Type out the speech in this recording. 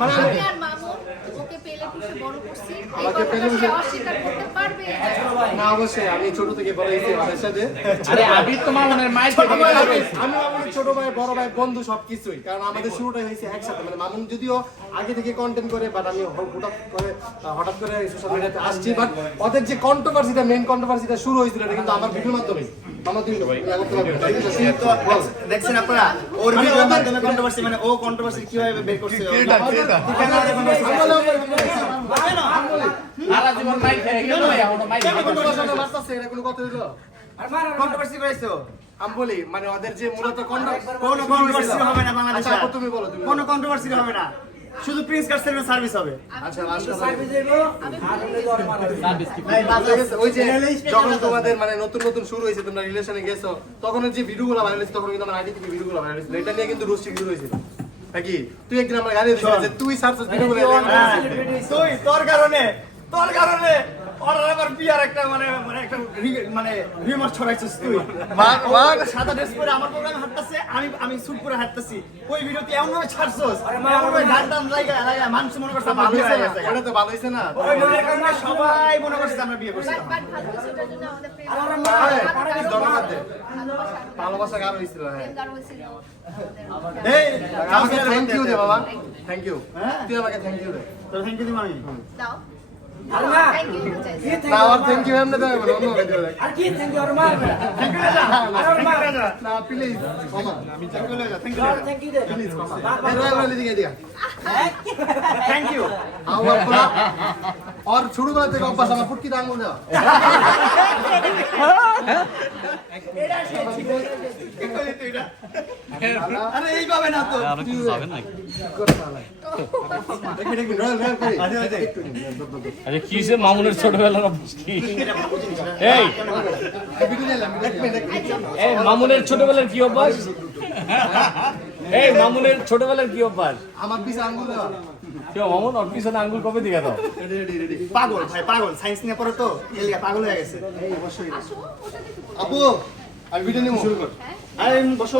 মানে আমি আর মামুন ওকে পেলে পুষে বড় করছি, আমাকে পেলে পুষে অস্বীকার করতে পারবে না? অবশ্যই আমি ছোট থেকে বড় হয়েছি ওদের সাথে। আরে আবির তো মামুনের মায়ের থেকে আমি মামুনের ছোট ভাই বড় ভাই বন্ধু সবকিছুই, কারণ আমাদের শুরুটাই হয়েছে একসাথে। মানে মামুন যদিও আগে থেকে কন্টেন্ট করে, বাট আমি হঠাৎ করে সোশ্যাল মিডিয়াতে আসছি। বাট ওদের যে কন্ট্রোভার্সিটা, মেইন কন্ট্রোভার্সিটা শুরু হয়েছিল এটা কিন্তু আমার ভিডিওর মাধ্যমে। আমার দুই ভাই দেখছেন আপনারা ওর ভিডিওর মাধ্যমে কন্ট্রোভার্সি, মানে ও কন্ট্রোভার্সি কিভাবে বের করছে। সারা জীবন মাইর খেয়ে গেল ভাই, আমরা মাইর খেয়ে গেল। এটা কোনো কথা হইলো? কন্ট্রোভার্সি করেছো আমি বলি মানে ওদের যে মূলত কোনো কন্ট্রোভার্সি হবে না বাংলাদেশে। আচ্ছা তুমি বলো, তুমি কোনো কন্ট্রোভার্সি হবে না, শুধু প্রিন্স কার্সের সার্ভিস হবে। আচ্ছা লাস্ট ওই যে যখন তোমাদের মানে নতুন নতুন শুরু হয়েছে, তোমরা রিলেশনে গেছো, তখন যে ভিডিওগুলো ভাইরাল হয়েছে, তখন কিন্তু আমার আইডি থেকে ভিডিওগুলো ভাইরাল হয়েছিল। এটা নিয়ে কিন্তু রোস্টিং শুরু হয়েছিল নাকি? তুই একদিন আমার গাড়ি দিয়েছিস যে তুই সার্চ ভিডিওগুলো তুই তোর কারণে ওরা আবার বিয়ার একটা মানে রিমার্ক ছড়াইছিস তুই। সাদা ড্রেস পরে আমার প্রোগ্রামে হাঁটতাছে, আমি স্যুট পরে হাঁটতাছি। ওই ভিডিওতে এমন ভাবে ছাড়ছস, এমন ভাবে ধান লাগা মানুষ মনে করছে আমরা বিয়ে হয়ে গেছে। এটা তো ভালো হয়েছে না? ওই ভিডিওর কারণে সবাই মনে করছে আমরা বিয়ে করছি। বাট ভালো কিছুটার জন্য আমাদের প্রেম ভালোবাসা গাঢ় হয়েছিল। হ্যাঁ গাঢ় হয়েছিল আমাদের। এই আমাকে থ্যাংক ইউ দে বাবা, থ্যাংক ইউ। তুই আমাকে থ্যাংক ইউ দে। তো থ্যাংক ইউ দিম আমি। দাও থ্যাংক ইউ চাইছি না আর থ্যাংক ইউ এমনি দেবে বলো, অন্য ভিডিও দেখ। থ্যাংক ইউ রাজা। না প্লিজ ক্ষমা, থ্যাংক ইউ রাজা। প্লিজ ক্ষমা। এর আগে দিকে দিকে থ্যাংক ইউ। আমার পোলা আর ছোটবেলা থেকে অভ্যাস আমার ফুটকি আঙুল দেওয়া। আরে এইভাবে না তো। আরে কি সে মামুনের ছোটবেলার অভ্যাস কি? এই এই মামুনের ছোটবেলার কি অভ্যাস? এই মামুনের ছোটবেলার কি অভ্যাস? আমার পিছে আঙুল দেওয়া। কেউ মামুন ওর পিছনে আঙ্গুল কবে দিকে দাও? পাগল ভাই, পাগল। সায়েন্স নিয়ে পড়ে তো এই লিগা পাগল হয়ে গেছে। আসো ওটা দেখো আপু আমি ভিডিও নিব, শুরু কর। আরে বসো।